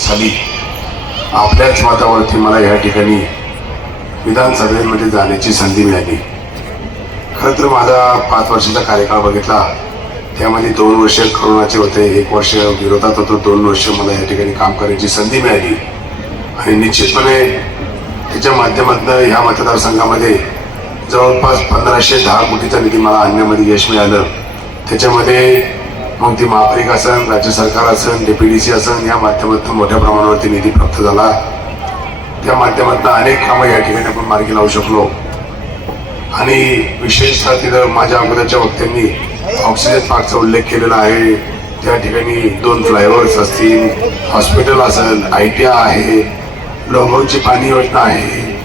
साली आपल्याच मतावरती मला या ठिकाणी विधानसभेमध्ये जाण्याची संधी मिळाली. खरं तर माझा 5 वर्षाचा कार्यकाळ बघितला, त्यामध्ये 2 वर्ष करोनाचे होते, 1 वर्ष विरोधात होतो, 2 वर्ष मला या ठिकाणी काम करण्याची संधी मिळाली. आणि निश्चितपणे त्याच्या माध्यमातून ह्या मतदारसंघामध्ये जवळपास 1510 कोटीचा निधी मला आणण्यामध्ये यश मिळालं. त्याच्यामध्ये मग ती महापालिका असेल, राज्य सरकार असेल, DPDC असेल, या माध्यमातून मोठ्या प्रमाणावरती निधी प्राप्त झाला. त्या माध्यमातून अनेक कामं या ठिकाणी आपण मार्गी लावू शकलो. आणि विशेषतः तिथं माझ्या अगोदरच्या वक्त्यांनी ऑक्सिजन पार्कचा उल्लेख केलेला आहे. त्या ठिकाणी 2 फ्लायओव्हर्स असतील, हॉस्पिटल असेल, ITI आहे, लोहगावची पाणी योजना आहे,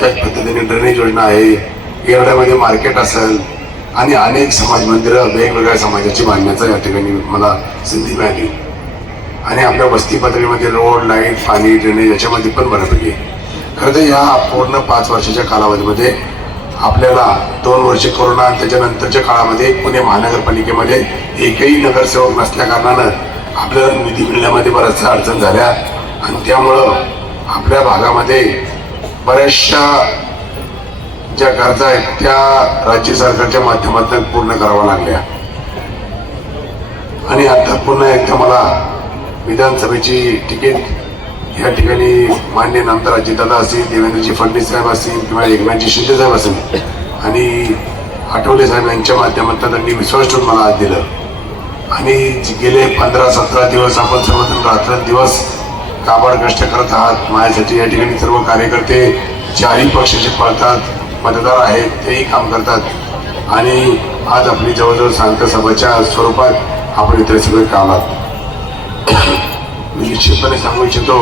त्याच पद्धतीने ड्रेनेज योजना आहे, येरड्यामध्ये मार्केट असेल आणि अनेक समाज मंदिरं वेगवेगळ्या समाजाची बांधण्याचा या ठिकाणी मला संधी मिळाली. आणि आपल्या वस्ती पातळीमध्ये रोड, लाईट, पाणी, ड्रेनेज याच्यामध्ये पण बऱ्यापैकी. खरं तर या पूर्ण 5 वर्षाच्या कालावधीमध्ये आपल्याला 2 वर्ष कोरोना आणि त्याच्यानंतरच्या काळामध्ये पुणे महानगरपालिकेमध्ये एकही नगरसेवक नसल्या कारणानं आपल्याला निधी मिळण्यामध्ये बऱ्याचशा अडचण झाल्या. आणि त्यामुळं आपल्या भागामध्ये बऱ्याचशा ज्या गरजा आहेत त्या राज्य सरकारच्या माध्यमातून पूर्ण कराव्या लागल्या. आणि आता पुन्हा एकदा मला विधानसभेची तिकीट या ठिकाणी माननीय नामदार अजितदादा असतील, देवेंद्रजी फडणवीस साहेब असतील किंवा एकनाथजी शिंदे साहेब असेल आणि आठवले साहेब यांच्या माध्यमातून त्यांनी विश्वास ठेवून मला आज दिलं. आणि गेले 15-17 दिवस आपण सर्वजण रात्रंदिवस काबाड कष्ट करत आहात. माझ्यासाठी या ठिकाणी सर्व कार्यकर्ते 4ही पक्षाचे पळतात, मतदार आहेत तेही काम करतात. आणि आज आपली जवळजवळ शांत सभेच्या स्वरूपात आपण इथे सगळे कामात. मी निश्चितपणे सांगू इच्छितो,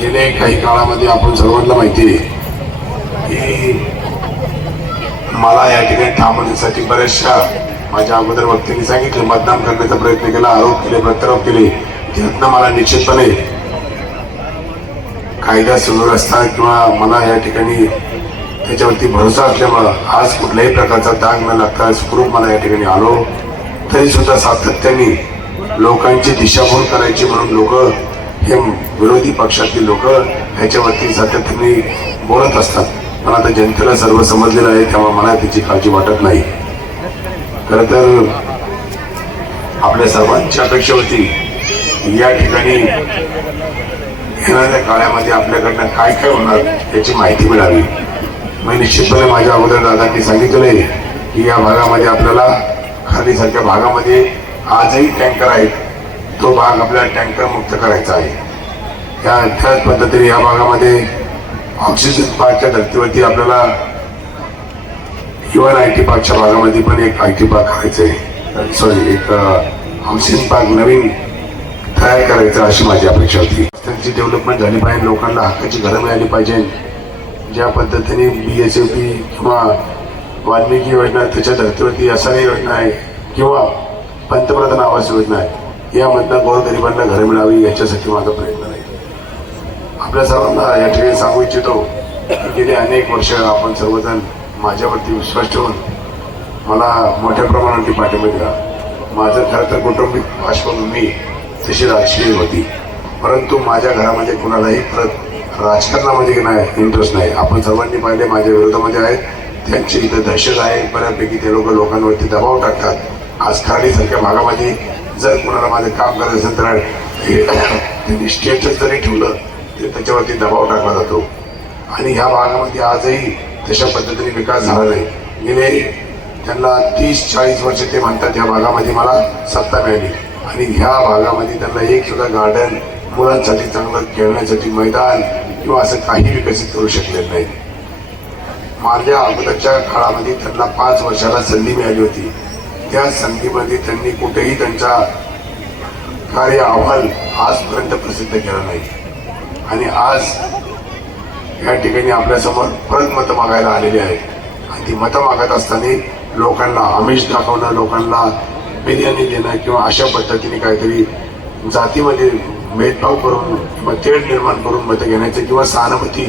गेले काही काळामध्ये आपण सर्वांना माहिती आहे की मला या ठिकाणी थांबवण्यासाठी बऱ्याचशा माझ्या अगोदर वक्त्यांनी सांगितलं, मतदान करण्याचा प्रयत्न केला, आरोप केले, प्रत्यारोप केले. त्यातनं मला निश्चितपणे कायदा सुव्यवस्था किंवा मला या ठिकाणी त्याच्यावरती भरोसा असल्यामुळं आज कुठल्याही प्रकारचा दाग न लागता सुखरूप मला या ठिकाणी आलो. तरी सुद्धा सातत्याने लोकांची दिशाभूल करायची म्हणून लोक, हे विरोधी पक्षातील लोक ह्याच्यावरती सातत्याने बोलत असतात. पण आता जनतेला सर्व समजलेलं आहे, त्यामुळे मला त्याची काळजी वाटत नाही. खरं तर आपल्या सर्वांची अपेक्षा होती या ठिकाणी येणाऱ्या काळामध्ये आपल्याकडनं काय काय होणार याची माहिती मिळावी. मी निश्चितपणे माझ्या अगोदर दादांनी सांगितलं आहे की या भागामध्ये आपल्याला खालीसारख्या भागामध्ये आजही टँकर आहेत, तो भाग आपल्याला टँकर मुक्त करायचा आहे. त्याच पद्धतीने या भागामध्ये ऑक्सिजन पार्कच्या धर्तीवरती आपल्याला इव्हन IT पार्कच्या भागामध्ये पण एक IT पार्क करायचं आहे, सॉरी एक ऑक्सिजन पार्क नवीन तयार करायचं अशी माझी अपेक्षा होती. त्यांची डेव्हलपमेंट झाली पाहिजे, लोकांना हक्काची घरं मिळाली पाहिजे. ज्या पद्धतीने BSFP किंवा वाल्मिकी योजना त्याच्या धर्तीवरती SRA योजना आहे किंवा पंतप्रधान आवास योजना आहे, यामधनं गोरगरिबांना घरं मिळावी याच्यासाठी माझा प्रयत्न आहे. आपल्या सर्वांना या ठिकाणी सांगू इच्छितो की गेले अनेक वर्ष आपण सर्वजण माझ्यावरती विश्वास ठेवून मला मोठ्या प्रमाणावरती पाठिंबा दिला. माझं खरं तर कौटुंबिक पार्श्वभूमी तशी राजकीय होती, परंतु माझ्या घरामध्ये कुणालाही परत राजकारणामध्ये नाही इंटरेस्ट नाही. आपण सर्वांनी पाहिले माझ्या विरोधामध्ये आहेत, त्यांची इथं दहशत आहे. बऱ्यापैकी ते लोक लोकांवरती दबाव टाकतात. आज खराडीसारख्या भागामध्ये जर कोणाला माझं काम करायचं असेल तर त्यांनी स्टेटस जरी ठेवलं तर त्याच्यावरती दबाव टाकला जातो. आणि ह्या भागामध्ये आजही तशा पद्धतीने विकास झाला नाही. गेले त्यांना 30-40 वर्ष ते म्हणतात ह्या भागामध्ये मला सत्ता मिळाली आणि ह्या भागामध्ये त्यांना एक सुद्धा गार्डन, मुलांसाठी चांगलं खेळण्यासाठी मैदान किंवा असं काही विकसित करू शकलेलं नाही. माझ्या अगोदरच्या काळामध्ये त्यांना 5 वर्षाला संधी मिळाली होती. त्या संधीमध्ये त्यांनी कुठेही त्यांचा कार्य अहवाल आजपर्यंत प्रसिद्ध केला नाही. आणि आज या ठिकाणी आपल्यासमोर परत मतं मागायला आलेली आहेत. आणि ती मतं मागत असताना लोकांना आमिष दाखवणं, लोकांना बिर्याणी देणं किंवा अशा पद्धतीने काहीतरी जातीमध्ये भेदभाव करून किंवा तेढ निर्माण करून मतं घेण्याचं किंवा सहानुभूती,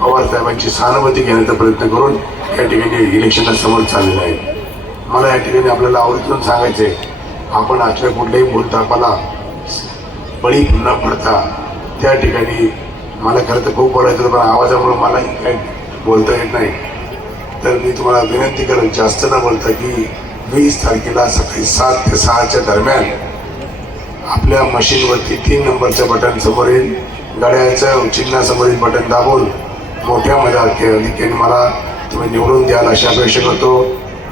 पवार साहेबांची सहानुभूती घेण्याचा प्रयत्न करून या ठिकाणी इलेक्शनला समोर चाललेलं आहे. मला या ठिकाणी आपल्याला आवर्जून सांगायचं आहे, आपण आजच्या कुठल्याही भूलथापाला बळी न पडता त्या ठिकाणी मला खरं तर खूप बोलायचं होतं, पण आवाजामुळे मला काही बोलता येत नाही. तर मी तुम्हाला विनंती करेन जास्त न बोलता की 20 तारखेला सकाळी 7 ते 6च्या दरम्यान आपल्या मशीनवरती 3 नंबरचं बटन समोर येईल, घड्याळाचं चिन्हासमोरील बटन दाबून मोठ्या मताधिक्याने मला तुम्ही निवडून द्याल अशी अपेक्षा करतो.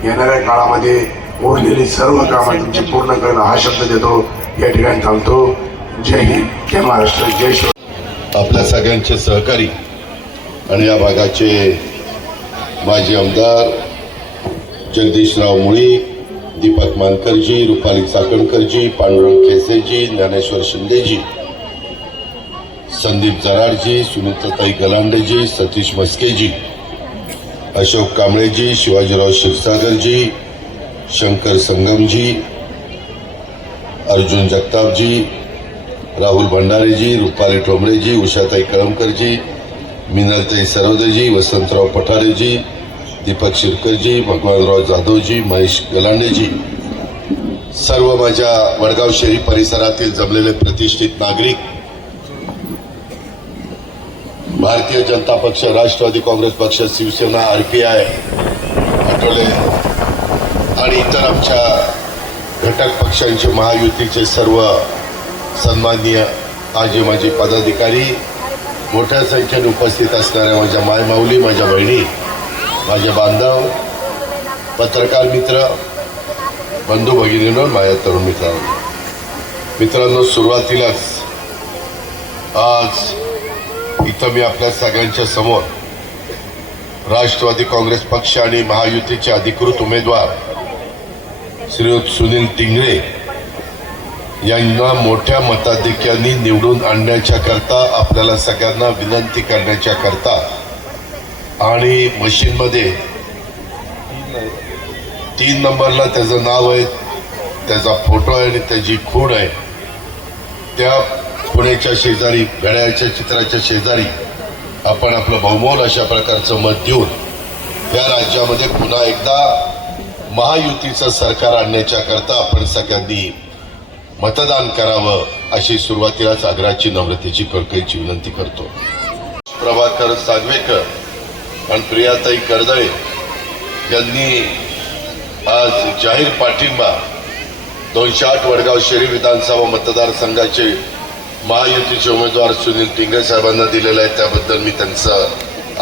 येणाऱ्या काळामध्ये उरलेली सर्व कामं तुमची पूर्ण करेल हा शब्द देतो. या ठिकाणी थांबतो. जय हिंद, जय महाराष्ट्र, जय शिव. आपल्या सगळ्यांचे सहकारी आणि या भागाचे माजी आमदार जगदीशराव मुळी, दीपक मानकरजी, रुपाली चाकणकरजी, पांडुरंग केसेजी, ज्ञानेश्वर शिंदेजी, संदीप जराडजी, सुनीताताई गलांडेजी, सतीश मस्केजी, अशोक कांबळेजी, शिवाजीराव क्षीरसागरजी, शंकर संगमजी, अर्जुन जगतापजी, राहुल भंडारेजी, रुपाली ठोंबरेजी, उषाताई कळमकरजी, मिनलताई सरवदेजी, वसंतराव पठारेजी, दीपक शिरकरजी, भगवानराव जाधवजी, महेश गलांडेजी, सर्व माझ्या वडगाव शहरी परिसरातील जमलेले प्रतिष्ठित नागरिक, भारतीय जनता पक्ष, राष्ट्रवादी काँग्रेस पक्ष, शिवसेना, RPI, आठवले आणि इतर आमच्या घटक पक्षांचे महायुतीचे सर्व सन्माननीय आजी माजी पदाधिकारी, मोठ्या संख्येने उपस्थित असणाऱ्या माझ्या मायमाऊली, माझ्या बहिणी, माझे बांधव, पत्रकार मित्र, बंधू भगिनींनो, माझ्या तरुण मित्रांनो, सुरुवातीलाच आज इथं मी आपल्या सगळ्यांच्या समोर राष्ट्रवादी काँग्रेस पक्ष आणि महायुतीचे अधिकृत उमेदवार श्रीयुत सुनील टिंगरे यांना मोठ्या मताधिक्याने निवडून आणण्याच्या करता आपल्याला सगळ्यांना विनंती करण्याच्या करता आणि मशीनमध्ये 3 नंबरला त्याचं नाव आहे, त्याचा फोटो आहे आणि त्याची खूण आहे, त्या पुण्याच्या शेजारी घड्याळाच्या चित्राच्या शेजारी आपण आपलं बहुमोल अशा प्रकारचं मत देऊन त्या राज्यामध्ये पुन्हा एकदा महायुतीचं सरकार आणण्याच्या करता आपण सगळ्यांनी मतदान करावं अशी सुरुवातीलाच आग्रहाची, नम्रतेची, कळकळीची विनंती करतो. प्रभाकर सागवेकर आणि प्रियाताई कर्दळे यांनी आज जाहीर पाठिंबा 208 वडगाव शहरी विधानसभा मतदारसंघाचे महायुतीचे उमेदवार सुनील टिंगरे साहेबांना दिलेला आहे. त्याबद्दल मी त्यांचा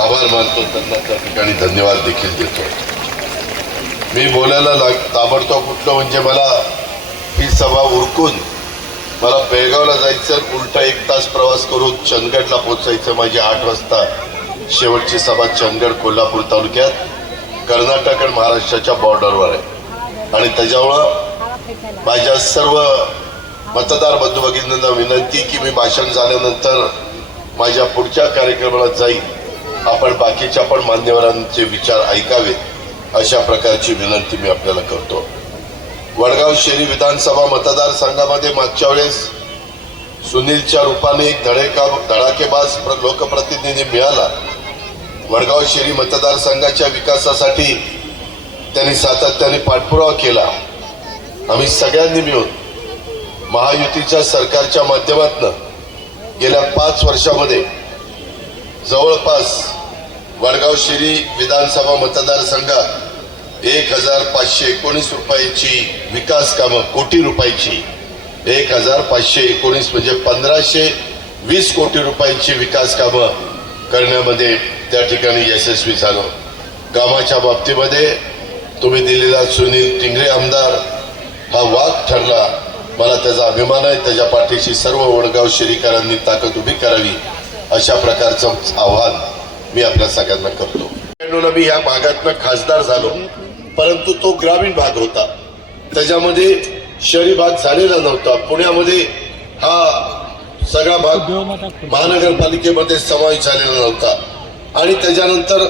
आभार मानतो, त्यांना त्या ठिकाणी धन्यवाद देखील देतो. मी बोलायला ताबडतोब उठलो म्हणजे मला ही सभा उरकून मला बेळगावला जायचं, उलटा 1 तास प्रवास करून चंदगडला पोहोचायचं. माझी 8 वाजता शेवटची सभा चंदगड कोल्हापूर तालुक्यात कर्नाटक आणि महाराष्ट्राच्या बॉर्डरवर आहे आणि त्याच्यामुळं माझ्या सर्व मतदार बंधू भगिनींना विनंती की मी भाषण झाल्यानंतर माझ्या पुढच्या कार्यक्रमाला जाईल, आपण बाकीच्या पण मान्यवरांचे विचार ऐकावेत अशा प्रकारची विनंती मी आपल्याला करतो. वडगाव शहरी विधानसभा मतदारसंघामध्ये मागच्या वेळेस सुनीलच्या रूपाने एक धडाकेबाज लोकप्रतिनिधी मिळाला. वडगाव शहरी मतदारसंघाच्या विकासासाठी त्यांनी सातत्याने पाठपुरावा केला. आम्ही सगळ्यांनी मिळून महायुतीच्या सरकारच्या माध्यमातून गेल्या 5 वर्षामध्ये जवळपास वडगाव शहरी विधानसभा मतदारसंघात 1519 रुपयाची विकास कामं, कोटी रुपयाची 1519 म्हणजे 1520 कोटी रुपयांची विकास कामं करण्यामध्ये त्या ठिकाणी यशस्वी झालो. कामाच्या बाबतीमध्ये तुम्ही दिलेला सुनील टिंगरे आमदार हा वाघ ठरला. मला त्याचा अभिमान आहे. त्याच्या पाठीशी सर्व वडगाव शहरीकरांनी ताकद उभी करावी अशा प्रकारचं आव्हान मी आपल्या सगळ्यांना करतो. मी या भागातनं खासदार झालो, परंतु तो ग्रामीण भाग होता, त्याच्यामध्ये शहरी भाग झालेला नव्हता. पुण्यामध्ये हा सगळा भाग महानगरपालिकेमध्ये समावेश झालेला नव्हता आणि त्याच्यानंतर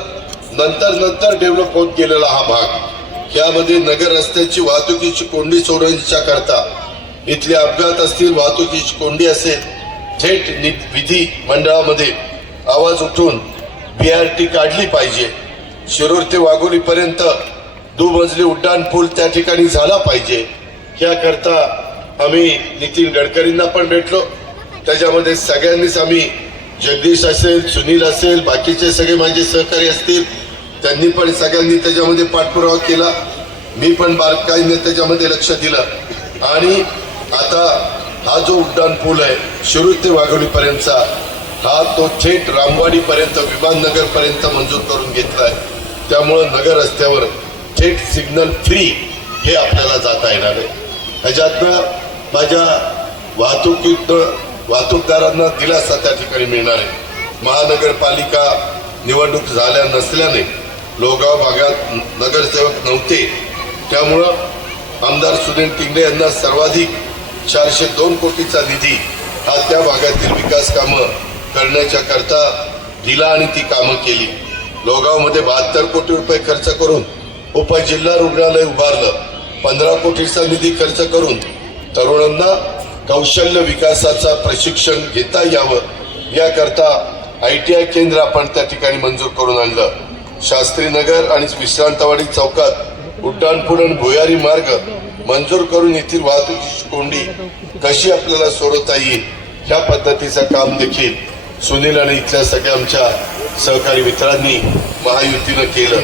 नंतर डेव्हलप होत गेलेला हा भाग. यामध्ये नगर रस्त्याची वाहतुकीची कोंडी सोडवण्याच्या करता इथले अपघात असतील, वाहतुकीची कोंडी असेल, थेट विधी मंडळामध्ये आवाज उठून BRT काढली पाहिजे. शिरूर ते वाघोलीपर्यंत दुमजली उड्डाण पूल त्या ठिकाणी झाला पाहिजे. याकरता आम्ही नितीन गडकरींना पण भेटलो, त्याच्यामध्ये सगळ्यांनीच आम्ही, जगदीश असेल, सुनील असेल, बाकीचे सगळे माझे सहकारी असतील, त्यांनी पण सगळ्यांनी त्याच्यामध्ये पाठपुरावा केला. मी पण बारकाईने त्याच्यामध्ये लक्ष दिलं आणि आता हा जो उड्डाण पूल आहे शिरूर ते वाघोलीपर्यंतचा, हा तो थेट रामवाडीपर्यंत, विमाननगरपर्यंत मंजूर करून घेतला आहे. त्यामुळं नगर रस्त्यावर थेट सिग्नल फ्री हे आपल्याला जाता येणार आहे. ह्याच्यातनं माझ्या वाहतूकदारांना दिलासा त्या ठिकाणी मिळणार आहे. महानगरपालिका निवडणूक झाल्या नसल्याने लोहगाव भागात नगरसेवक नव्हते, त्यामुळं आमदार सुनील टिंगरे यांना सर्वाधिक 402 कोटीचा निधी हा त्या भागातील विकास कामं करण्याच्या करता दिला आणि ती कामं केली. लोहगावमध्ये 72 कोटी रुपये खर्च करून उपजिल्हा रुग्णालय उभारलं. 15 कोटीचा निधी खर्च करून तरुणांना कौशल्य विकासाचा प्रशिक्षण घेता यावं याकरता ITI केंद्र आपण त्या ठिकाणी मंजूर करून आणलं. शास्त्रीनगर आणि विश्रांतवाडी चौकात उड्डाणपूल आणि भुयारी मार्ग मंजूर करून येथील वाहतुकीची कोंडी कशी आपल्याला सोडवता येईल ह्या पद्धतीचं काम देखील सुनील आणि इथल्या सगळ्या आमच्या सहकारी मित्रांनी महायुतीनं केलं.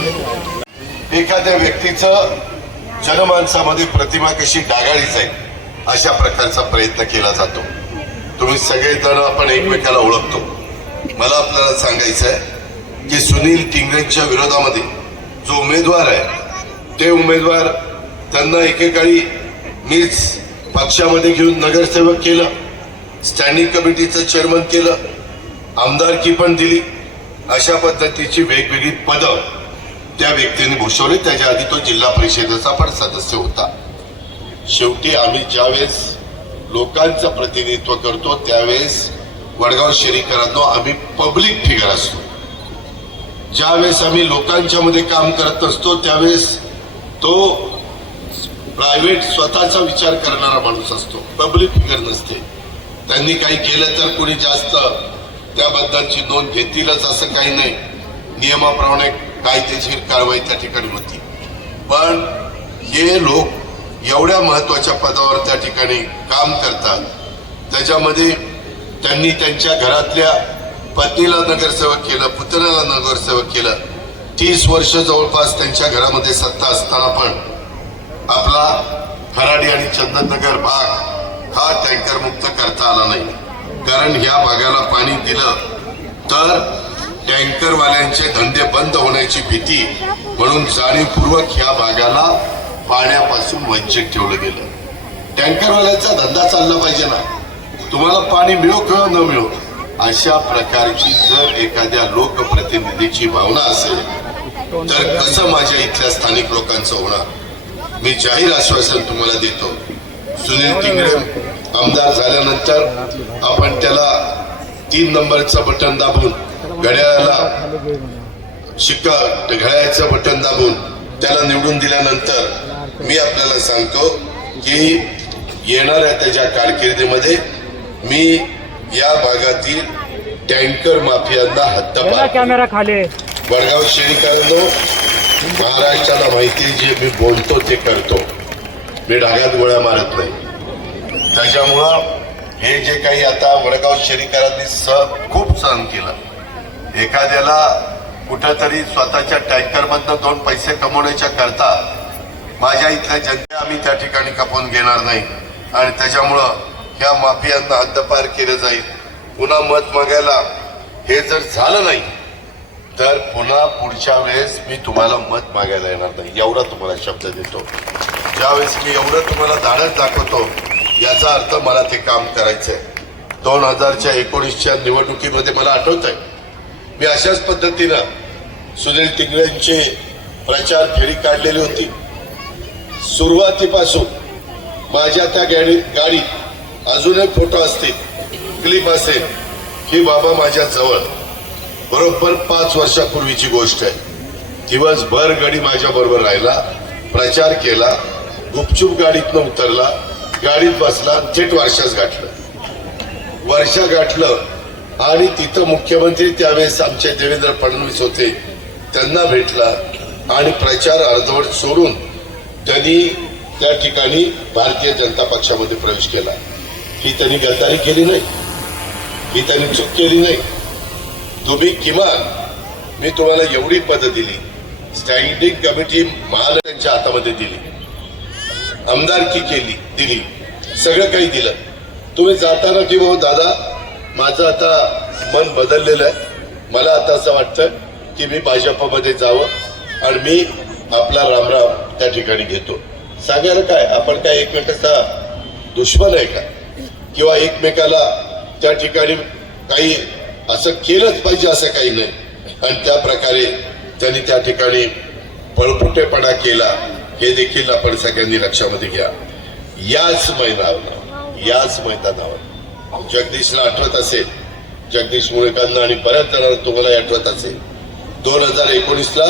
एखाद्या व्यक्तीचं जनमानसामध्ये प्रतिमा कशी डागाळी जाईल अशा प्रकारचा प्रयत्न केला जातो. तुम्ही सगळेजण आपण एकमेकाला ओळखतो. मला आपल्याला सांगायचं आहे की सुनील टिंगरेंच्या विरोधामध्ये जो उमेदवार आहे ते उमेदवार त्यांना एकेकाळी मीच पक्षामध्ये घेऊन नगरसेवक केलं, स्टँडिंग कमिटीचं चेअरमन केलं, आमदारकी पण दिली. अशा पद्धतीची वेगवेगळी पदं त्या व्यक्तीने भूषवली. त्याच्या आधी तो जिल्हा परिषदेचा पण सदस्य होता. शेवटी आम्ही ज्यावेळेस लोकांचं प्रतिनिधित्व करतो त्यावेळेस वडगाव शहरीकरांनो आम्ही पब्लिक फिगर असतो. ज्यावेळेस आम्ही लोकांच्या मध्ये काम करत असतो त्यावेळेस तो प्रायव्हेट स्वतःचा विचार करणारा माणूस असतो, पब्लिक फिगर नसते. त्यांनी काही केलं तर कुणी जास्त त्याबद्दलची नोंद घेतीलच असं काही नाही. नियमाप्रमाणे कायदेशीर कारवाई त्या ठिकाणी होती. पण हे लोक एवढ्या महत्वाच्या पदावर त्या ठिकाणी काम करतात, त्याच्यामध्ये त्यांनी त्यांच्या घरातल्या पत्नीला नगरसेवक केलं, पुतण्याला नगरसेवक केलं. 30 वर्ष जवळपास त्यांच्या घरामध्ये सत्ता असताना पण आपला खराडी आणि चंदननगर भाग हा टँकर मुक्त करता आला नाही. कारण ह्या भागाला पाणी दिलं तर टँकरवाल्यांचे धंदे बंद होण्याची भीती म्हणून जाणीवपूर्वक ह्या भागाला पाण्यापासून वंचित ठेवलं गेलं. टँकरवाल्यांचा धंदा चालला पाहिजे ना, तुम्हाला पाणी मिळो किंवा न मिळो अशा प्रकारची जर एखाद्या लोकप्रतिनिधीची भावना असेल तर कसं माझ्या इथल्या स्थानिक लोकांचं होणार. मी जाहीर आश्वासन तुम्हाला देतो, सुनील टिंगरे आमदार झाल्यानंतर आपण त्याला 3 नंबरचं बटन दाबून घड्याळाचं बटन दाबून त्याला निवडून दिल्यानंतर मी आपल्याला सांगतो की येणाऱ्या त्याच्या कारकिर्दीमध्ये मी या भागातील टँकर माफियांना हद्दपार कॅमेरा खाली वडगाव शहरीकरांनो महाराष्ट्राला माहिती जे मी बोलतो ते करतो. मी ढागात गोळ्या मारत नाही. त्याच्यामुळं हे जे काही आता वडगाव शहरीकरांनी खूप सहन केलं. एखाद्याला कुठंतरी स्वतःच्या टँकरमधनं 2 पैसे कमवण्याच्या करता माझ्या इथल्या जनते आम्ही त्या ठिकाणी खपवून घेणार नाही आणि त्याच्यामुळं ह्या माफियांना हद्दपार केलं जाईल. पुन्हा मत मागायला हे जर झालं नाही तर पुन्हा पुढच्या वेळेस मी तुम्हाला मत मागायला येणार नाही, एवढा तुम्हाला शब्द देतो. ज्यावेळेस मी एवढं तुम्हाला धाडस दाखवतो याचा अर्थ मला ते काम करायचंय. 2019च्या निवडणुकीमध्ये मला आठवत आहे मी अशाच पद्धतीनं सुनील टिंगरेंची प्रचार फेरी काढलेली होती. सुरुवातीपासून माझ्या त्या गाडीत अजूनही फोटो असतील, क्लिप असेल ही बाबा माझ्या जवळ बरोबर 5 वर्षापूर्वीची गोष्ट आहे. दिवसभर गडी माझ्या बरोबर राहिला, प्रचार केला, गुपचूप गाडीतनं उतरला, गाडीत बसला, थेट वर्षा गाठलं आणि तिथं मुख्यमंत्री त्यावेळेस आमचे देवेंद्र फडणवीस होते, त्यांना भेटला आणि प्रचार अर्धवट सोडून त्यांनी त्या ठिकाणी भारतीय जनता पक्षामध्ये प्रवेश केला. ही त्यांनी गद्दारी केली नाही, ही त्यांनी चूक केली नाही. तुम्ही किमान मी तुम्हाला एवढी पदं दिली, स्टँडिंग कमिटी महानगरांच्या हातामध्ये दिली, आमदारकी दिली, सगळं काही दिलं. तुम्ही जाताना की भाऊ दादा माझं आता मन बदललेलं आहे, मला आता असं वाटतं की मी भाजपमध्ये जावं आणि मी आपला रामराम त्या ठिकाणी घेतो. सांगायला काय, आपण काय एकमेकाचा दुश्मन आहे का, किंवा एकमेकाला त्या ठिकाणी काही असं केलंच पाहिजे असं काही नाही. आणि त्या प्रकारे त्यांनी त्या ठिकाणी पळपुटेपणा केला हे देखील आपण सगळ्यांनी लक्षामध्ये घ्या. याच मैदानावर जगदीशला आठवत असेल, जगदीश मुळेकांना आणि बऱ्याच जणांना तुम्हाला आठवत असेल, 2019ला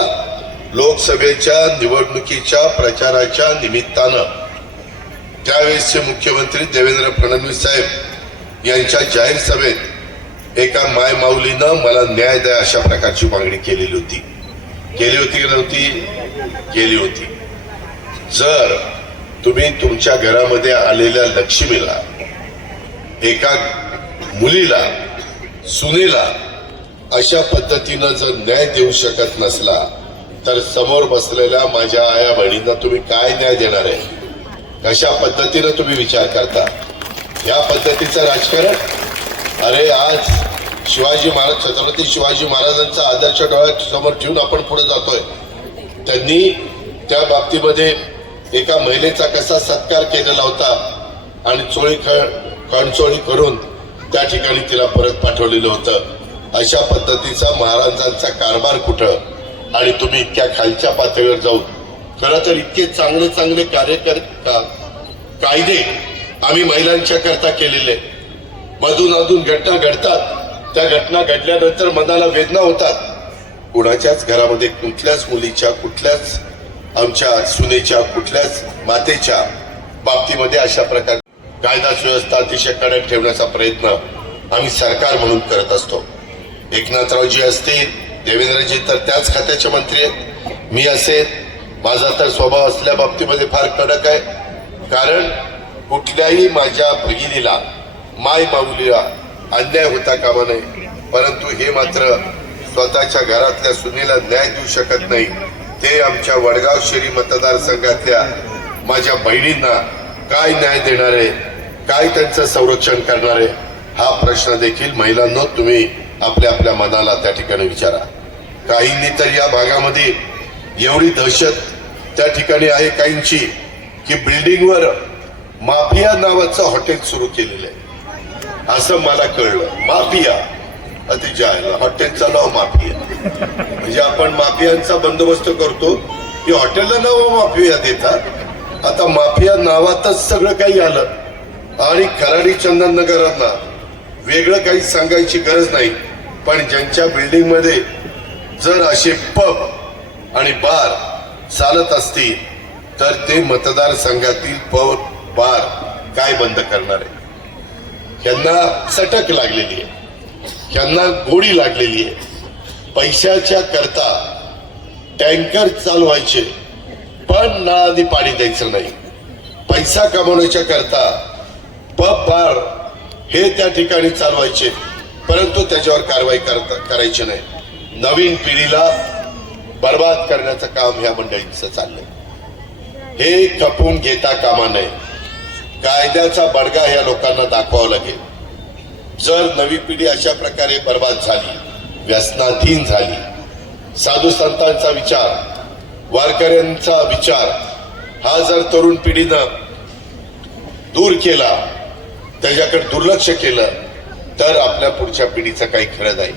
लोकसभेच्या निवडणुकीच्या प्रचाराच्या निमित्तानं त्यावेळेसचे मुख्यमंत्री देवेंद्र फडणवीस साहेब यांच्या जाहीर सभेत एका मायमाऊलीनं मला न्याय द्या अशा प्रकारची मागणी केलेली होती. केली होती की नव्हती? केली होती. जर तुम्ही तुमच्या घरामध्ये आलेल्या लक्ष्मीला, एका मुलीला, सुनेला अशा पद्धतीनं जर न्याय देऊ शकत नसला तर समोर बसलेल्या माझ्या आया बहिणींना तुम्ही काय न्याय देणार आहे? कशा पद्धतीनं तुम्ही विचार करता? या पद्धतीचं राजकारण. अरे आज शिवाजी महाराज, छत्रपती शिवाजी महाराजांचा आदर्श डोळ्यासमोर ठेवून आपण पुढे जातोय. त्यांनी त्या बाबतीमध्ये एका महिलेचा कसा सत्कार केलेला होता आणि कणचोळी करून त्या ठिकाणी तिला परत पाठवलेलं होतं. अशा पद्धतीचा महाराजांचा कारभार कुठं, आणि तुम्ही इतक्या खालच्या पातळीवर जाऊन खरं तर इतके चांगले कायदे आम्ही महिलांच्या करता केलेले. मधून घटना घडतात, त्या घटना घडल्यानंतर मनाला वेदना होतात. कुणाच्याच घरामध्ये कुठल्याच मुलीच्या, कुठल्याच आमच्या सुनेच्या, कुठल्याच मातेच्या बाबतीमध्ये अशा प्रकारे कायदा सुव्यवस्था अतिशय कडक ठेवण्याचा प्रयत्न आम्ही सरकार म्हणून करत असतो. एकनाथरावजी असतील, देवेंद्रजी तर त्याच खात्याचे मंत्री आहेत, मी असेल, माझा तर स्वभाव असल्या बाबतीमध्ये फार कडक आहे. कारण कुठल्याही माझ्या भगिनीला, माय माऊलीला अन्याय होता कामा नये. परंतु हे मात्र स्वतःच्या घरातल्या सुनेला न्याय देऊ शकत नाही. ते आमच्या वडगाव शहरी मतदारसंघातल्या माझ्या बहिणींना काय न्याय देणार आहे, काय त्यांचं संरक्षण करणार आहे, हा प्रश्न देखील महिलांना तुम्ही आपल्या मनाला त्या ठिकाणी विचारा. काहींनी तर या भागामध्ये एवढी दहशत त्या ठिकाणी आहे काहींची की बिल्डिंगवर माफिया नावाचं हॉटेल सुरू केलेलं आहे. असं मला कळलं. माफिया, अतिशय हॉटेलचं नाव माफिया, म्हणजे आपण माफियांचा बंदोबस्त करतो की हॉटेलला नाव माफिया देतात. आता माफिया नावातच सगळं काही आलं. आणि खराडी चंदननगरांना वेगळं काही सांगायची गरज नाही, पण ज्यांच्या बिल्डिंग मध्ये जर असे पब आणि बार चालत असतील तर ते मतदारसंघातील पब बार काय बंद करणार आहे? यांना चटक लागलेली आहे, यांना गोडी लागलेली आहे. पैशाच्या करता टँकर चालवायचे पण नळाने पाणी द्यायचं नाही. पैसा कमवण्याच्या करता पब बार हे त्या ठिकाणी चालवायचे, परंतु त्याच्यावर कारवाई करायची नाही. नवीन पिढीला बर्बाद करण्याचं काम ह्या मंडळींचं चाललंय. हे खपून घेता कामा नये. कायद्याचा बडगा ह्या लोकांना दाखवावा लागेल. जर नवी पिढी अशा प्रकारे बर्बाद झाली, व्यसनाधीन झाली, साधू संतांचा विचार, वारकऱ्यांचा विचार हा जर तरुण पिढीनं दूर केला, त्याच्याकडे दुर्लक्ष केलं, तर आपल्या पुढच्या पिढीचं काही खरं नाही.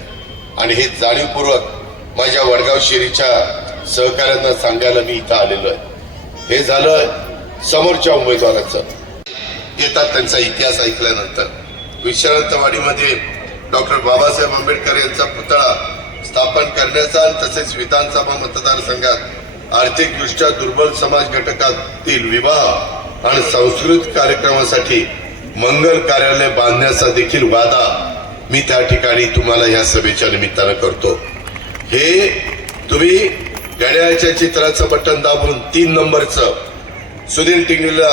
आणि हे जाणीवपूर्वक माझ्या वडगाव शेरीच्या सहकाऱ्यांना सांगायला मी इथं आलेलो आहे. हे झालं समोरच्या उमेदवाराचं. येतात त्यांचा इतिहास ऐकल्यानंतर. विश्रांतवाडीमध्ये डॉक्टर बाबासाहेब आंबेडकर यांचा पुतळा स्थापन करण्याचा आणि तसेच विधानसभा मतदारसंघात आर्थिकदृष्ट्या दुर्बल समाज घटकातील विवाह आणि सांस्कृतिक कार्यक्रमासाठी मंगल कार्यालय बांधण्याचा देखील वादा मी त्या ठिकाणी तुम्हाला या सभेच्या निमित्तानं करतो. हे तुम्ही घड्याळाच्या चित्राचं बटन दाबून 3 नंबरचं सुनील टिंगलीला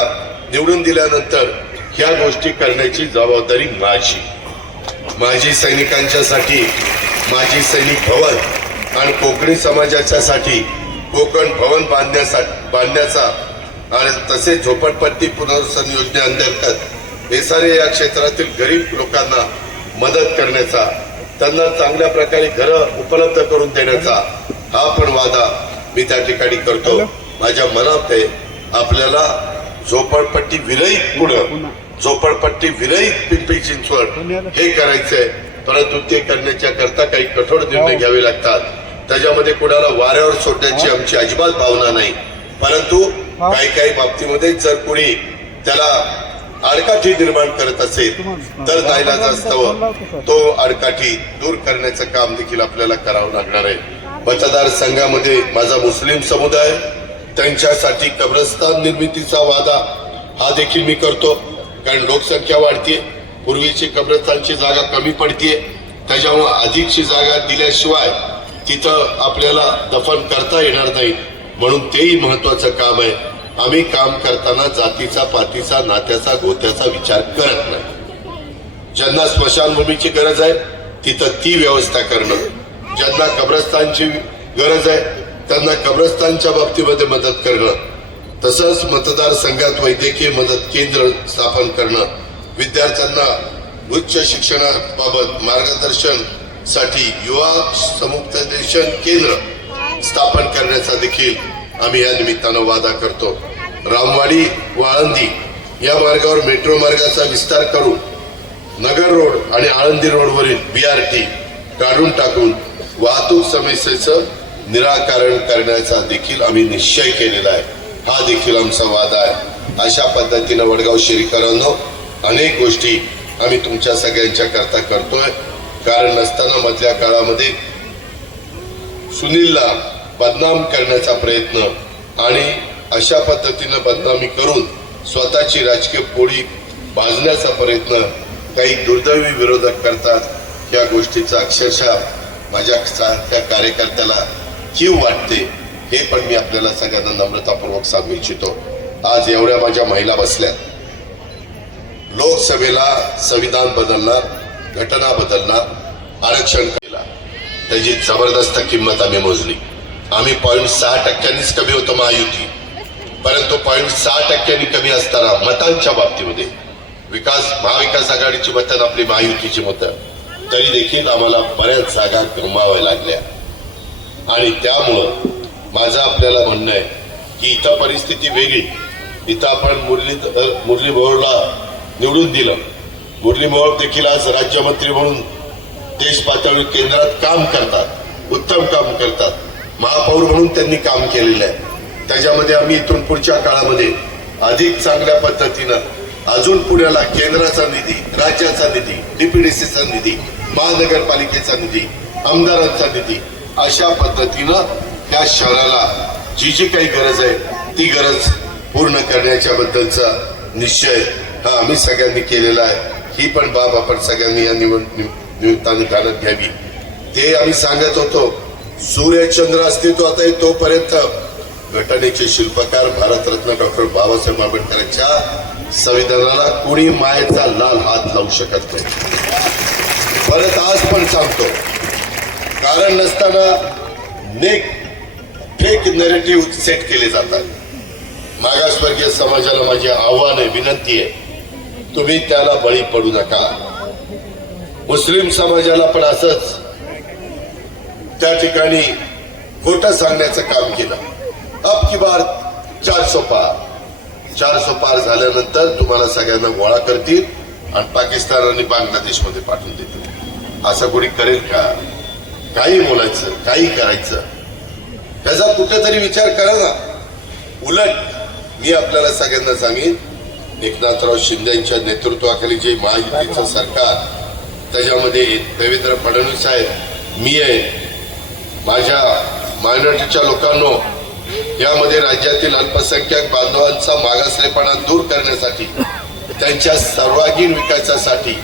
निवडून दिल्यानंतर ह्या गोष्टी करण्याची जबाबदारी माझी. माजी सैनिकांच्यासाठी माजी सैनिक भवन आणि कोकणी समाजाच्यासाठी कोकण भवन बांधण्याचा आणि तसेच झोपडपट्टी पुनर्वसन योजनेअंतर्गत एसआरए या क्षेत्रातील गरीब लोकांना मदत करण्याचा, त्यांना चांगल्या प्रकारे घरं उपलब्ध करून देण्याचा हा पण वादा मी त्या ठिकाणी करतो. माझ्या मनात आहे आपल्याला झोपडपट्टी विरहित पुणे, झोपडपट्टी विरहित पिंपरी चिंचवड हे करायचंय. परंतु ते करण्याच्या करता काही कठोर निर्णय घ्यावे लागतात. त्याच्यामध्ये कुणाला वाऱ्यावर सोडण्याची आमची अजिबात भावना नाही. परंतु काही काही बाबतीमध्ये जर कोणी त्याला आडकाठी निर्माण करत असेल तर नाईलाजास्तव तो आडकाठी दूर करण्याचं काम देखील आपल्याला करावं लागणार आहे. मतदारसंघामध्ये माझा मुस्लिम समुदाय, त्यांच्यासाठी कब्रस्तान निर्मितीचा वादा हा देखील मी करतो. कारण लोकसंख्या वाढतीये, पूर्वीची कब्रस्तानची जागा कमी पडतीये, त्याच्यामुळे अधिकची जागा दिल्याशिवाय तिथं आपल्याला दफन करता येणार नाही. म्हणून तेही महत्वाचं काम आहे. आम्ही काम करताना जातीचा, पातीचा, नात्याचा, गोत्याचा विचार करत नाही. ज्यांना स्मशानभूमीची गरज आहे तिथं ती व्यवस्था करणं, ज्यांना कब्रस्तानची गरज आहे त्यांना कब्रस्तानच्या बाबतीमध्ये मदत करणं, तसंच मतदारसंघात वैद्यकीय मदत केंद्र स्थापन करणं, विद्यार्थ्यांना उच्च शिक्षणाबाबत मार्गदर्शनसाठी युवा समुपदेशन केंद्र स्थापन करण्याचा देखील आम्ही या निमित्तानं वादा करतो. रामवाडी वाळंदी या मार्गावर मेट्रो मार्गाचा विस्तार करून नगर रोड आणि आळंदी रोडवरील BRT काढून टाकून वाहतूक समस्येचं निराकरण करण्याचा देखील आम्ही निश्चय केलेला आहे. हा देखील आमचा वादा आहे. अशा पद्धतीनं वडगाव शहरीकरांनो अनेक गोष्टी आम्ही तुमच्या सगळ्यांच्या करता करतोय. कारण नसताना मधल्या काळामध्ये सुनीलला बदनाम करण्याचा प्रयत्न आणि अशा पद्धतीनं बदनामी करून स्वतःची राजकीय पोळी भाजण्याचा प्रयत्न काही दुर्दैवी विरोधक करतात. या गोष्टीचा अक्षरशः माझ्या त्या कार्यकर्त्याला कीव वाटते. हे पण मी आपल्याला सगळ्यांना नम्रतापूर्वक सांगू इच्छितो. आज एवढ्या माझ्या महिला बसल्या, लोकसभेला संविधान बदलणार, घटना बदलणार, आरक्षण केला, त्याची जबरदस्त किंमत आम्ही मोजली. आम्ही 0.6% कमी होतो महायुती, परंतु 0.6% कमी असताना मतांच्या बाबतीमध्ये महाविकास आघाडीची मतं आपली महायुतीची मतं तरी देखील आम्हाला बऱ्याच जागा गमवाव्या लागल्या. आणि त्यामुळं माझं आपल्याला म्हणणं आहे की इथं परिस्थिती वेगळी. इथं आपण मुरली मोहोळला निवडून दिलं. मुरली मोहोळ देखील आज राज्यमंत्री म्हणून देश पातळीवर केंद्रात काम करतात, उत्तम काम करतात. महापौर म्हणून त्यांनी काम केलेलं आहे. त्याच्यामध्ये आम्ही इथून पुढच्या काळामध्ये अधिक चांगल्या पद्धतीनं अजून पुण्याला केंद्राचा निधी, राज्याचा निधी, DPDCचा निधी, महानगरपालिकेचा निधी, आमदारांचा निधी, अशा पद्धतीनं त्या शहराला जी जी काही गरज आहे ती गरज पूर्ण करण्याच्या बद्दलचा निश्चय हा आम्ही सगळ्यांनी केलेला आहे. ही पण बाब आपण सगळ्यांनी या निमित्ताने काढत घ्यावी. ते आम्ही सांगत होतो, सूर्यचंद्र अस्तित्वात आहे तोपर्यंत घटनेचे शिल्पकार भारतरत्न डॉक्टर बाबासाहेब आंबेडकरांच्या संविधानाला कुणी मायेचा लाल हात लावू शकत नाही. परत आज पण सांगतो, कारण नसताना फेक नॅरेटिव्ह सेट केले जातात. मागासवर्गीय समाजाला माझे आव्हान आहे, विनंती आहे, तुम्ही त्याला बळी पडू नका. मुस्लिम समाजाला पण असंच त्या ठिकाणी खोटं सांगण्याचं काम केलं. अब की बार 400 पार झाल्यानंतर तुम्हाला सगळ्यांना गोळा करतील आणि पाकिस्तान आणि बांगलादेशमध्ये पाठवून देतील. असं कोणी करेल का? काही बोलायचं, काही करायचं, त्याचा कुठेतरी विचार करा ना. उलट मी आपल्याला सगळ्यांना सांगेन, एकनाथराव शिंदेच्या नेतृत्वाखाली जे महायुतीचं सरकार, त्याच्यामध्ये देवेंद्र फडणवीस आहेत, मी आहे, माझ्या मायनॉरिटीच्या लोकांनो, यामध्ये राज्यातील अल्पसंख्याक बांधवांचा मागासलेपणा दूर करण्यासाठी, त्यांच्या सर्वांगीण विकासासाठी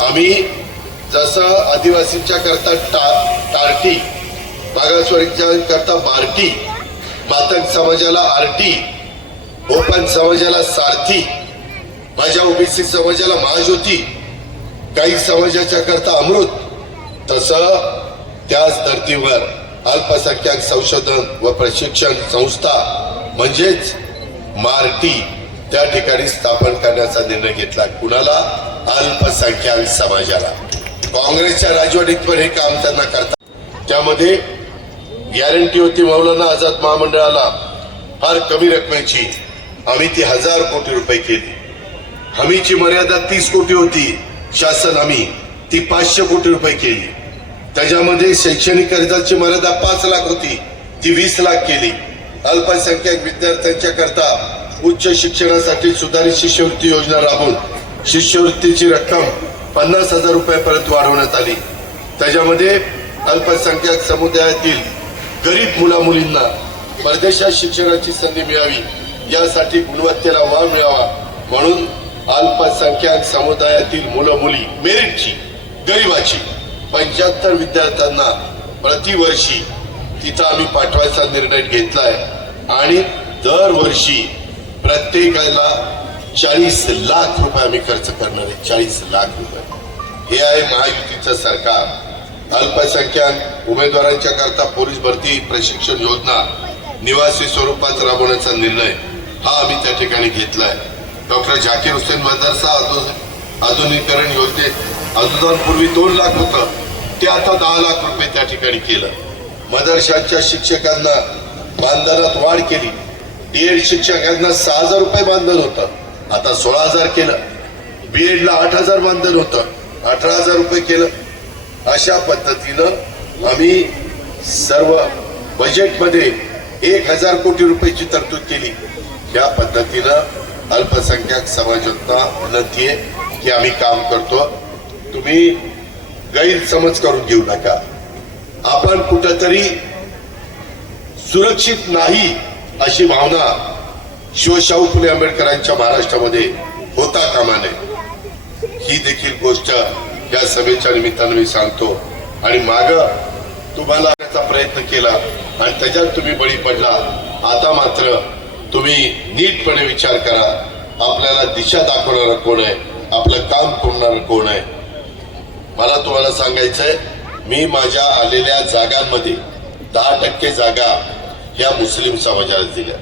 आम्ही जसं आदिवासींच्या करता टार्टी, मागासवर्गीयांच्या करता बार्टी, मातंग समाजाला आरटी, ओपन समाजाला सारथी, माझ्या ओबीसी समाजाला महाज्योती, काही समाजाच्या करता अमृत, तसं त्याच धर्तीवर अल्पसंख्याक संशोधन व प्रशिक्षण संस्था म्हणजेच मार्टी त्या ठिकाणी स्थापन करण्याचा निर्णय घेतला. कुणाला? अल्पसंख्याक समाजाला. काँग्रेसच्या राजवटीत पण हे काम त्यांना करतात. त्यामध्ये गॅरंटी होती मौलाना आझाद महामंडळाला फार कमी रकमेची, आम्ही ती 1000 कोटी रुपये केली. हमीची मर्यादा 30 कोटी होती, शासन हमी ती 500 कोटी रुपये केली. त्याच्यामध्ये शैक्षणिक कर्जाची मर्यादा 5 लाख होती, ती 20 लाख केली. अल्पसंख्याक विद्यार्थ्यांच्या करता उच्च शिक्षणासाठी सुधारित शिष्यवृत्ती योजना राबवून शिष्यवृत्तीची रक्कम 50,000 रुपयापर्यंत वाढवण्यात आली. त्याच्यामध्ये अल्पसंख्याक समुदायातील गरीब मुलामुलींना परदेशात शिक्षणाची संधी मिळावी, यासाठी गुणवत्तेला वाव मिळावा म्हणून अल्पसंख्याक समुदायातील मुलं मुली मेरिटची, गरिबाची 75 विद्यार्थ्यांना प्रतिवर्षी तिथं आम्ही पाठवायचा निर्णय घेतलाय. आणि दरवर्षी प्रत्येकाला 40 लाख रुपये आम्ही खर्च करणार आहे. 40 लाख रुपये. हे आहे महायुतीचं सरकार. अल्पसंख्याक उमेदवारांच्या करता पोलीस भरती प्रशिक्षण योजना निवासी स्वरूपात राबवण्याचा निर्णय हा आम्ही त्या ठिकाणी घेतलाय. डॉक्टर झाकीर हुसेन मदरसा आधुनिकीकरण योजनेत अनुदानपूर्वी 2 लाख होतं, ते आता 10 लाख रुपये त्या ठिकाणी केलं. मदरशांच्या शिक्षकांना मानधनात वाढ केली. डीएड शिक्षकांना 6,000 रुपये मानधन होतं, आता 16,000 केलं. बीएडला 8,000 मानधन होतं, 18,000 रुपये केलं. अशा पद्धतीनं आम्ही सर्व बजेटमध्ये 1,000 कोटी रुपयाची तरतूद केली. या पद्धतीनं अल्पसंख्याक समाजांना विनंती आहे की आम्ही काम करतो. तुम्ही गैरसमज करून घेऊ नका. आपण कुठंतरी सुरक्षित नाही अशी भावना शिवशाहू फुले आंबेडकरांच्या महाराष्ट्रामध्ये होता कामा नये. ही देखील गोष्ट या सभेच्या निमित्तानं मी सांगतो. आणि माग तुम्हाला त्याचा प्रयत्न केला आणि त्याच्यात तुम्ही बळी पडला. आता मात्र तुम्ही नीटपणे विचार करा. आपल्याला दिशा दाखवणारं कोण आहे, आपलं काम करणारं कोण आहे. मला तुम्हाला सांगायचंय, मी माझ्या आलेल्या जागांमध्ये 10% जागा ह्या मुस्लिम समाजाला दिल्या.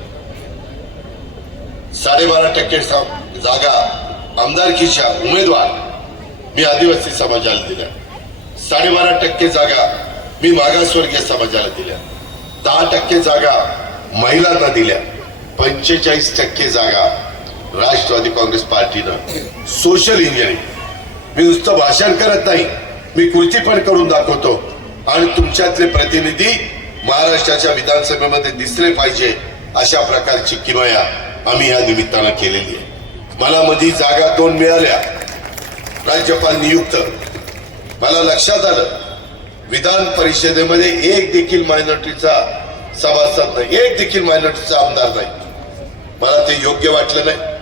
12.5% जागा आमदारकीच्या उमेदवार मी आदिवासी समाजाला दिल्या. 12.5% जागा मी मागासवर्गीय समाजाला दिल्या. 10% जागा महिलांना दिल्या. 45% जागा राष्ट्रवादी काँग्रेस पार्टीनं. सोशल इंजिनिअरिंग, मी नुसतं भाषण करत नाही, मी कृती पण करून दाखवतो. आणि तुमच्यातले प्रतिनिधी महाराष्ट्राच्या विधानसभेमध्ये दिसले पाहिजे अशा प्रकारची किमया आम्ही या निमित्तानं केलेली आहे. मला मधी जागा 2 मिळाल्या, राज्यपाल नियुक्त. मला लक्षात आलं विधान परिषदेमध्ये एक देखील मायनॉरिटीचा सभासद नाही, एक देखील मायनॉरिटीचा आमदार नाही. मला ते योग्य वाटलं नाही.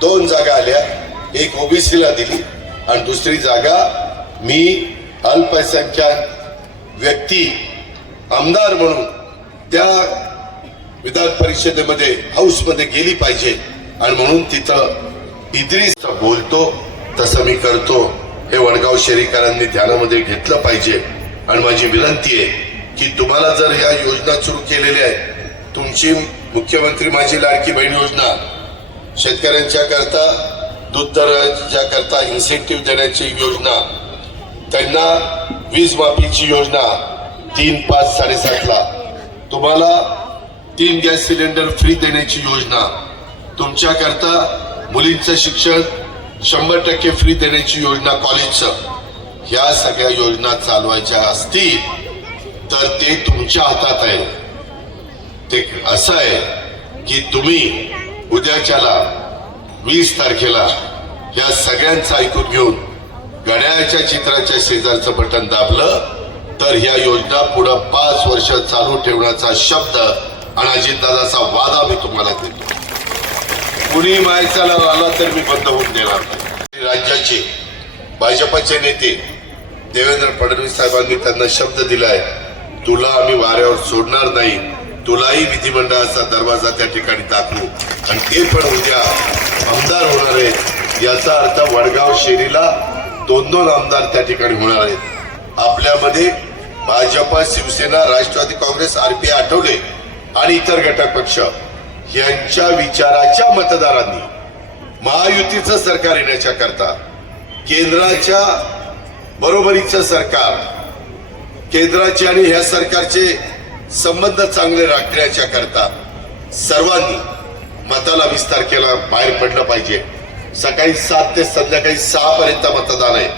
2 जागा आल्या, एक ओबीसीला दिली आणि दुसरी जागा मी अल्पसंख्याक व्यक्ती आमदार म्हणून त्या विधान परिषदेमध्ये हाऊसमध्ये गेली पाहिजे आणि म्हणून तिथं इद्रिस बोलतो तसं मी करतो. हे वडगाव शहरीकरांनी ध्यानामध्ये घेतलं पाहिजे. आणि माझी विनंती आहे की तुम्हाला जर ह्या योजना सुरू केलेल्या आहेत, तुमची मुख्यमंत्री माझी लाडकी बहीण योजना, शेतकऱ्यांच्या करता दूध दराच्या करता इन्सेंटिव्ह देण्याची योजना, त्यांना वीज माफीची योजना 3, 5, 7.5ला, तुम्हाला 3 गॅस सिलेंडर फ्री देण्याची योजना, तुमच्या करता मुलींचं शिक्षण 100% फ्री देण्याची योजना कॉलेजचं. ह्या सगळ्या योजना चालवायच्या असतील तर ते तुमच्या हातात आहे. ते असं आहे की तुम्ही उद्याच्याला 20 तारखेला या सगळ्यांचं ऐकून घेऊन घड्याळाच्या चित्राच्या शेजारचं बटन दाबलं तर ह्या योजना पुढे 5 वर्ष चालू ठेवण्याचा शब्द आणि अजितदादाचा वादा मी तुम्हाला देतो. कुणी मायचाला आला तर मी बंद होऊन देणार नाही. राज्याचे भाजपचे नेते देवेंद्र फडणवीस साहेबांनी त्यांना शब्द दिलाय, तुला आम्ही वाऱ्यावर सोडणार नाही, तुलाही विधिमंडळाचा दरवाजा त्या ठिकाणी दाखवू आणि ते पण उद्या आमदार होणार आहे. याचा अर्थ वडगाव शेरीला दोन आमदार त्या ठिकाणी होणार आहेत. आपल्यामध्ये भाजपा, शिवसेना, राष्ट्रवादी काँग्रेस, आरपीआय, आठवले आणि इतर घटक पक्ष यांच्या विचाराच्या मतदारांनी महायुतीचं सरकार येण्याच्या करता, केंद्राच्या बरोबरीचं सरकार, केंद्राचे आणि ह्या सरकारचे संबंध चांगले राखण्याच्या करता सर्वांनी मताला 20 तारखेला बाहेर पडलं पाहिजे. सकाळी 7 ते संध्याकाळी 6 पर्यंत मतदान आहे.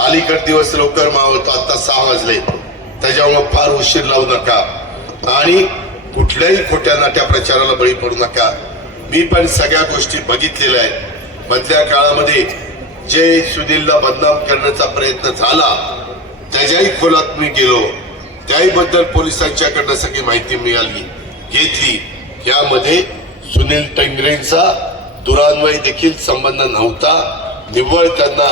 अलीकडे दिवस लवकर मावतो, आता 6 वाजले. त्याच्यामुळे फार उशीर लावू नका आणि कुठल्याही खोट्या नाट्या प्रचाराला बळी पडू नका. मी पण सगळ्या गोष्टी बघितलेल्या आहेत. मधल्या काळामध्ये जे सुनीलला बदनाम करण्याचा प्रयत्न झाला त्याच्याही खोलात मी गेलो, त्याही बद्दल पोलिसांच्याकडनं सगळी माहिती मिळाली, घेतली. यामध्ये सुनील टेंगरेंचा दुरान्वयी देखील संबंध नव्हता. निव्वळ त्यांना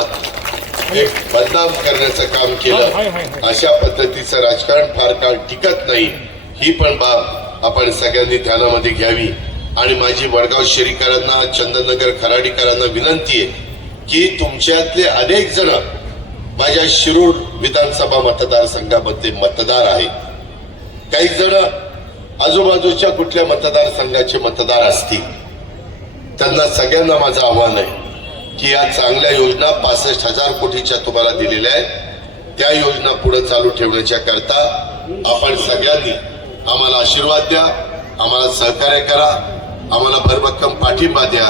एक बदनाम करण्याचं काम केलं. अशा पद्धतीचं राजकारण फार काळ टिकत नाही. ही पण बाब आपण सगळ्यांनी ध्यानामध्ये घ्यावी. आणि माझी वडगाव शेरीकरांना, चंदननगर खराडीकरांना विनंती आहे की तुमच्यातले अनेक जण माझ्या शिरूर विधानसभा मतदारसंघामध्ये मतदार आहेत. काही जण आजूबाजूच्या कुठल्या मतदारसंघाचे मतदार असतील. त्यांना सगळ्यांना माझं आव्हान आहे की या चांगल्या योजना 65,000 कोटीच्या तुम्हाला दिलेल्या आहेत, त्या योजना पुढे चालू ठेवण्याच्या करता आपण सगळ्यांनी आम्हाला आशीर्वाद द्या, आम्हाला सहकार्य करा, आम्हाला भरभक्कम पाठिंबा द्या.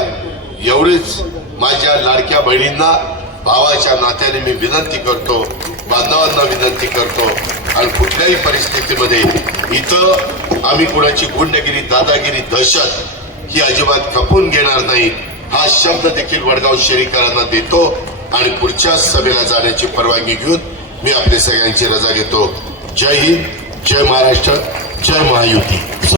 एवढेच माझ्या लाडक्या बहिणींना भावाच्या नात्याने मी विनंती करतो, बांधवांना विनंती करतो. आणि कुठल्याही परिस्थितीमध्ये इथं आम्ही कुणाची गुंडगिरी, दादागिरी, दहशत ही अजिबात खपून घेणार नाही हा शब्द देखील वडगाव शेरीकरांना देतो. आणि पुढच्या सभेला जाण्याची परवानगी घेऊन मी आपल्या सगळ्यांची रजा घेतो. जय हिंद, जय महाराष्ट्र, जय महायुती.